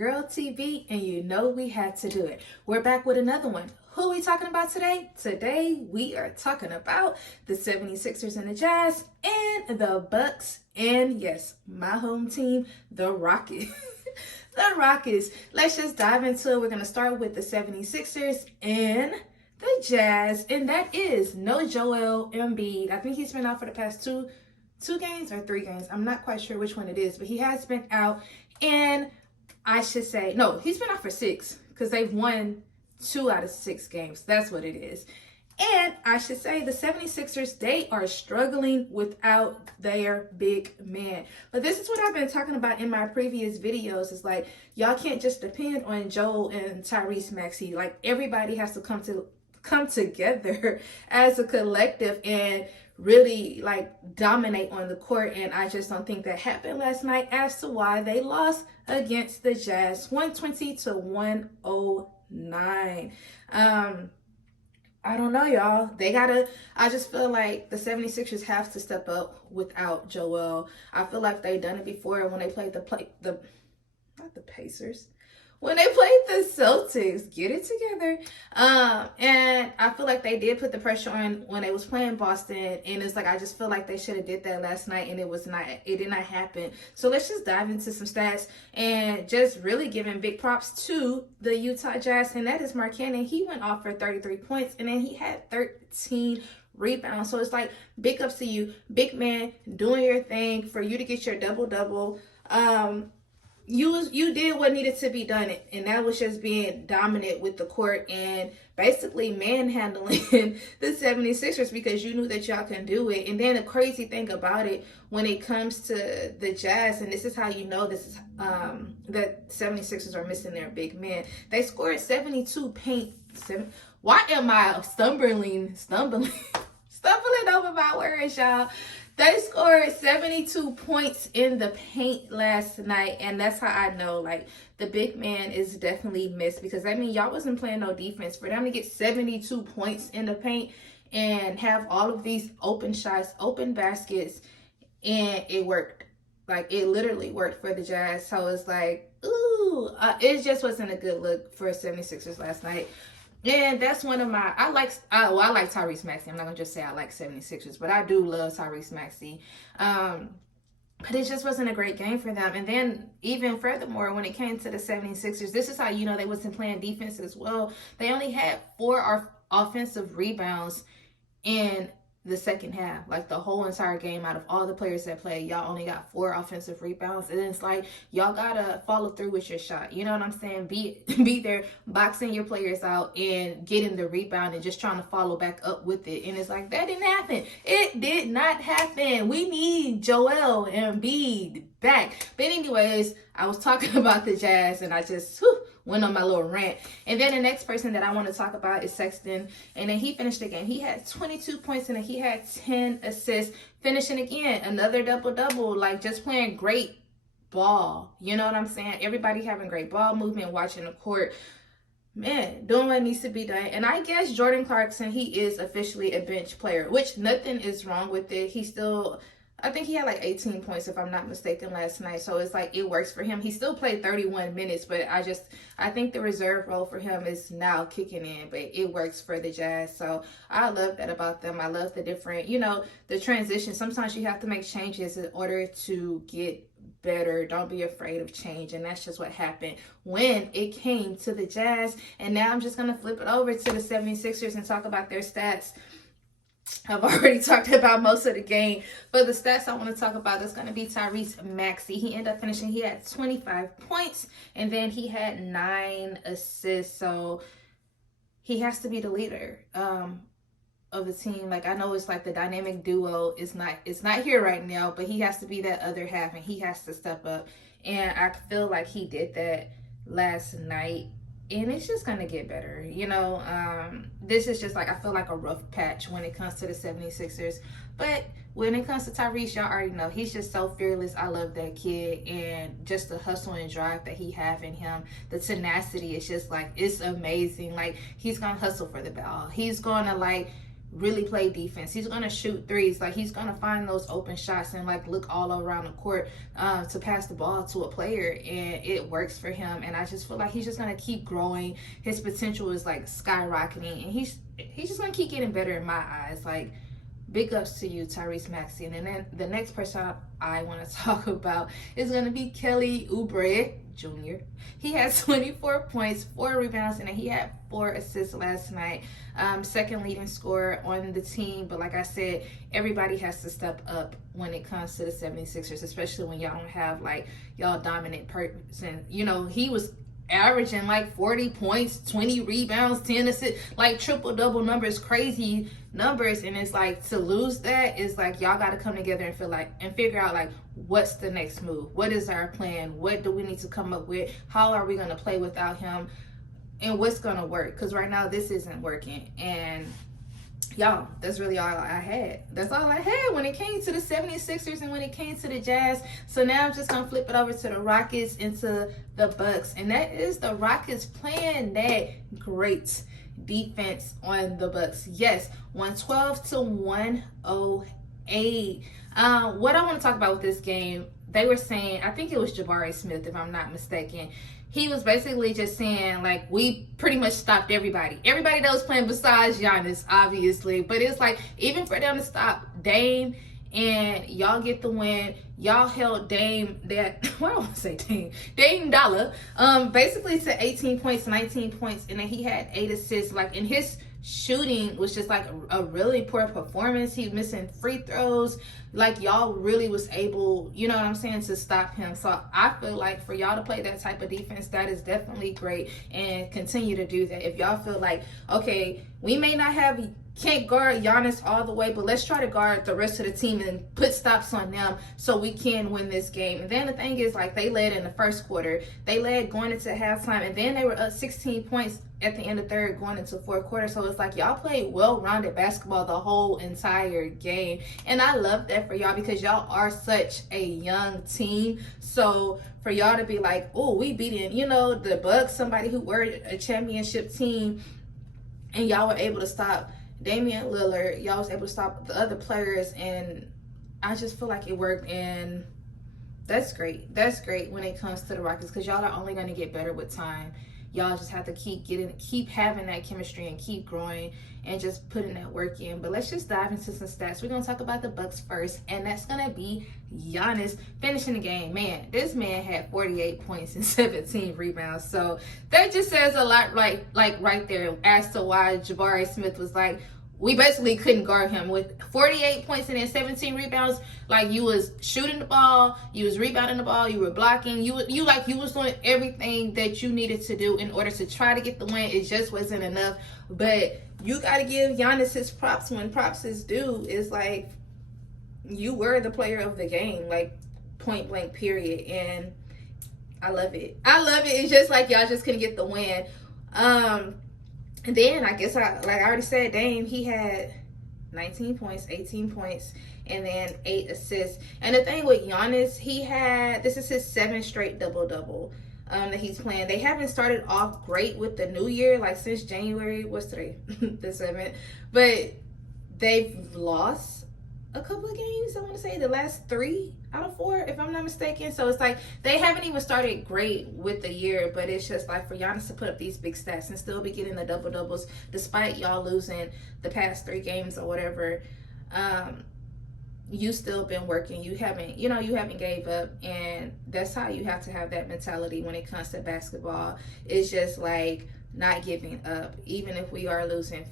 girl TV, and you know we had to do it. We're back with another one. Who are we talking about today? Today we are talking about the 76ers and the Jazz and the Bucks and yes, my home team, the Rockets. The Rockets. Let's just dive into it. We're going to start with the 76ers and the Jazz, and that is no Joel Embiid. I think he's been out for the past two games or 3 games. I'm not quite sure which one it is, but he has been out. And I should say, no, he's been out for 6 because they've won 2 out of 6 games. That's what it is. And I should say the 76ers, they are struggling without their big man. But this is what I've been talking about in my previous videos. It's like, y'all can't just depend on Joel and Tyrese Maxey. Like, everybody has to come together as a collective and really like dominate on the court, and I just don't think that happened last night as to why they lost against the Jazz 120-109. I don't know, y'all. I just feel like the 76ers have to step up without Joel. I feel like they've done it before when they played not the Pacers. When they played the Celtics, get it together. And I feel like they did put the pressure on when they was playing Boston. And it's like, I just feel like they should have did that last night, and it did not happen. So let's just dive into some stats and just really giving big props to the Utah Jazz. And that is Mark Cannon. He went off for 33 points, and then he had 13 rebounds. So it's like, big ups to you, big man, doing your thing for you to get your double-double. You did what needed to be done, and that was just being dominant with the court and basically manhandling the 76ers because you knew that y'all can do it. And then the crazy thing about it, when it comes to the Jazz, and this is how you know this is that 76ers are missing their big man. They scored 72 paint. Why am I stumbling over my words, y'all? They scored 72 points in the paint last night, and that's how I know, like, the big man is definitely missed, because, I mean, y'all wasn't playing no defense. For them to get 72 points in the paint and have all of these open shots, open baskets, and it worked. Like, it literally worked for the Jazz. So it's like, ooh, it just wasn't a good look for 76ers last night. And that's one of my, I like Tyrese Maxey. I'm not going to just say I like 76ers, but I do love Tyrese Maxey. But it just wasn't a great game for them. And then even furthermore, when it came to the 76ers, this is how you know they wasn't playing defense as well. They only had 4 offensive rebounds in the second half. Like, the whole entire game, out of all the players that played, y'all only got 4 offensive rebounds. And it's like, y'all gotta follow through with your shot. You know what I'm saying? Be there, boxing your players out and getting the rebound and just trying to follow back up with it. And it's like, that didn't happen. It did not happen. We need Joel Embiid back. But anyways, I was talking about the Jazz, and I just went on my little rant. And then the next person that I want to talk about is Sexton. And then he finished the game. He had 22 points, and then he had 10 assists. Finishing again, another double-double. Like, just playing great ball. You know what I'm saying? Everybody having great ball movement, watching the court. Man, doing what needs to be done. And I guess Jordan Clarkson, he is officially a bench player, which nothing is wrong with it. He still, I think he had like 18 points, if I'm not mistaken, last night. So it's like, it works for him. He still played 31 minutes, but I think the reserve role for him is now kicking in, but it works for the Jazz. So I love that about them. I love the different, the transition. Sometimes you have to make changes in order to get better. Don't be afraid of change. And that's just what happened when it came to the Jazz. And now I'm just going to flip it over to the 76ers and talk about their stats. I've already talked about most of the game, but the stats I want to talk about is going to be Tyrese Maxey. He ended up finishing, he had 25 points, and then he had 9 assists. So he has to be the leader of the team. Like, I know it's like the dynamic duo is not here right now, but he has to be that other half, and he has to step up. And I feel like he did that last night. And it's just going to get better. This is just like, I feel like a rough patch when it comes to the 76ers. But when it comes to Tyrese, y'all already know, he's just so fearless. I love that kid. And just the hustle and drive that he have in him. The tenacity is just like, it's amazing. Like, he's going to hustle for the ball. He's going to, like, really play defense. He's gonna shoot threes. Like, he's gonna find those open shots and like look all around the court to pass the ball to a player, and it works for him. And I just feel like he's just gonna keep growing. His potential is like skyrocketing, and he's just gonna keep getting better in my eyes. Like, big ups to you, Tyrese Maxey. And then the next person I want to talk about is going to be Kelly Oubre Jr. He had 24 points, 4 rebounds, and he had 4 assists last night. Second leading scorer on the team. But like I said, everybody has to step up when it comes to the 76ers, especially when y'all don't have like y'all dominant person. You know, he was averaging like 40 points, 20 rebounds, 10 assists, like triple-double numbers, crazy numbers. And it's like, to lose that is like, y'all got to come together and figure out like, what's the next move? What is our plan? What do we need to come up with? How are we going to play without him? And what's going to work? Because right now this isn't working. And y'all, that's really all I had. That's all I had when it came to the 76ers and when it came to the Jazz. So now I'm just going to flip it over to the Rockets and to the Bucks. And that is the Rockets playing that great defense on the Bucks. Yes, 112 to 108. What I want to talk about with this game, they were saying, I think it was Jabari Smith, if I'm not mistaken. He was basically just saying, like, we pretty much stopped everybody. Everybody that was playing besides Giannis, obviously. But it's like, even for them to stop Dame and y'all get the win, y'all held Dame that, what do I want to say Dame? Dame Dollar, basically to 18 points, 19 points, and then he had 8 assists. Like, in his shooting was just like a really poor performance. He's missing free throws. Like, y'all really was able, you know what I'm saying, to stop him. So I feel like for y'all to play that type of defense, that is definitely great, and continue to do that. If y'all feel like, okay, we may not can't guard Giannis all the way, but let's try to guard the rest of the team and put stops on them so we can win this game. And then the thing is, like, they led in the first quarter. They led going into halftime, and then they were up 16 points at the end of third going into fourth quarter. So it's like y'all played well-rounded basketball the whole entire game. And I love that for y'all, because y'all are such a young team. So for y'all to be like, oh, we beating, you know, the Bucks, somebody who were a championship team, and y'all were able to stop Damian Lillard, y'all was able to stop the other players, and I just feel like it worked. And that's great. That's great when it comes to the Rockets, because y'all are only going to get better with time. Y'all just have to keep having that chemistry and keep growing and just putting that work in. But let's just dive into some stats. We're going to talk about the Bucks first, and that's going to be Giannis finishing the game. Man, this man had 48 points and 17 rebounds. So that just says a lot, right there, as to why Jabari Smith was like, we basically couldn't guard him. With 48 points and then 17 rebounds, like, you was shooting the ball, you was rebounding the ball, you were blocking, you was doing everything that you needed to do in order to try to get the win. It just wasn't enough. But you got to give Giannis his props when props is due. It's like, you were the player of the game, like, point blank, period. And I love it. I love it. It's just like y'all just couldn't get the win. And then I guess I already said, Dame, he had 19 points, 18 points, and then 8 assists. And the thing with Giannis, this is his 7th straight double-double that he's playing. They haven't started off great with the new year, like since January, what's today? The 7th. But they've lost a couple of games, I want to say the last 3 out of 4, if I'm not mistaken. So it's like they haven't even started great with the year, but it's just like for Giannis to put up these big stats and still be getting the double doubles despite y'all losing the past 3 games or whatever. You still been working. You haven't gave up, and that's how you have to have that mentality when it comes to basketball. It's just like not giving up, even if we are losing,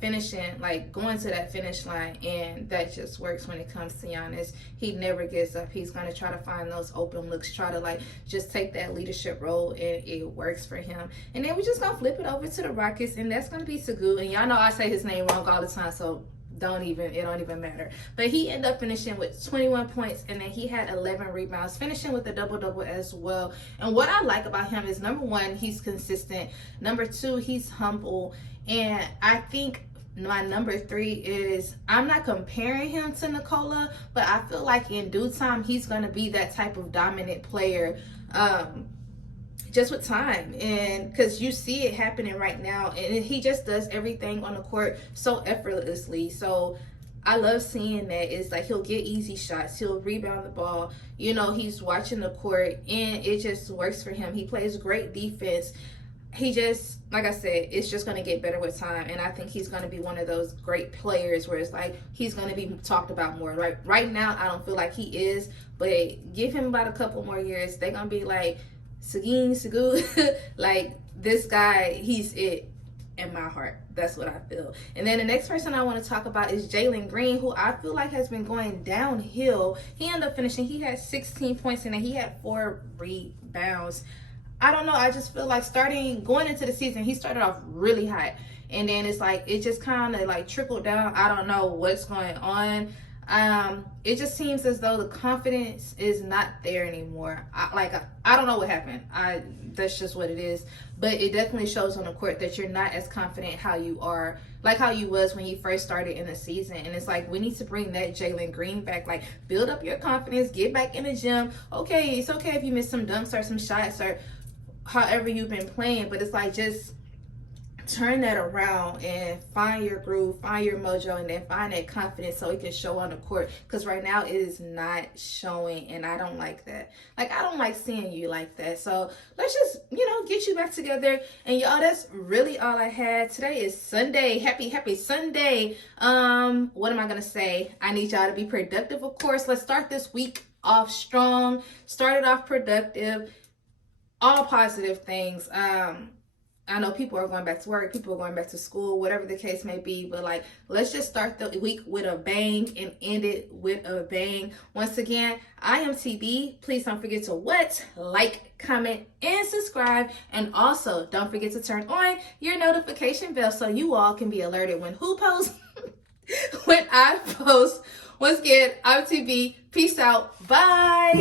finishing, going to that finish line. And that just works when it comes to Giannis. He never gives up. He's going to try to find those open looks, try to just take that leadership role, and it works for him. And then we're just going to flip it over to the Rockets, and that's going to be Segu. And y'all know I say his name wrong all the time, so it don't even matter. But he ended up finishing with 21 points, and then he had 11 rebounds, finishing with a double-double as well. And what I like about him is, number 1, he's consistent. Number 2, he's humble. And I think my number 3 is, I'm not comparing him to Nikola, but I feel like in due time, he's going to be that type of dominant player. just with time, and because you see it happening right now, and he just does everything on the court so effortlessly. So I love seeing that. It's like he'll get easy shots, he'll rebound the ball, he's watching the court, and it just works for him. He plays great defense. He just, like I said, it's just going to get better with time, and I think he's going to be one of those great players where it's like he's going to be talked about more. Right now I don't feel like he is, but give him about a couple more years, they're going to be like, Sagu, like, this guy, he's it in my heart. That's what I feel. And then the next person I want to talk about is Jalen Green, who I feel like has been going downhill. He ended up finishing, he had 16 points, and then he had 4 rebounds. I don't know, I just feel like going into the season, he started off really hot, and then it's like it just kind of like trickled down. I don't know what's going on. It just seems as though the confidence is not there anymore. I don't know what happened. That's just what it is. But it definitely shows on the court that you're not as confident how you was when you first started in the season. And it's like, we need to bring that Jalen Green back. Like, build up your confidence, get back in the gym. Okay, it's okay if you miss some dunks or some shots or however you've been playing, but it's like, just turn that around and find your groove, find your mojo, and then find that confidence so it can show on the court. Because right now it is not showing, and I don't like that. Like, I don't like seeing you like that. So let's just, get you back together. And y'all, that's really all I had. Today is Sunday. Happy Sunday. What am I gonna say? I need y'all to be productive, of course. Let's start this week off strong. Start it off productive. All positive things. I know people are going back to work, people are going back to school, whatever the case may be, but like, let's just start the week with a bang and end it with a bang. Once again, I am TB. Please don't forget to like, comment, and subscribe. And also, don't forget to turn on your notification bell so you all can be alerted when who posts? When I post. Once again, I'm TB. Peace out. Bye.